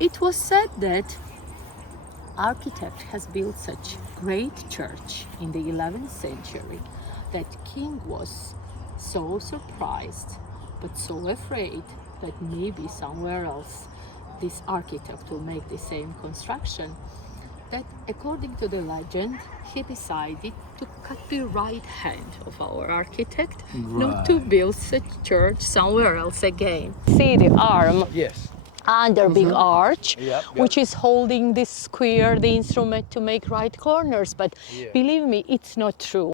It was said that architect has built such great church in the 11th century that king was so surprised but so afraid that maybe somewhere else this architect will make the same construction, that according to the legend he decided to cut the right hand of our architect, not to build such church somewhere else again. See the arm Yes. under big arch, Yep. which is holding this square, the instrument to make right corners, but Yeah. believe me, it's not true.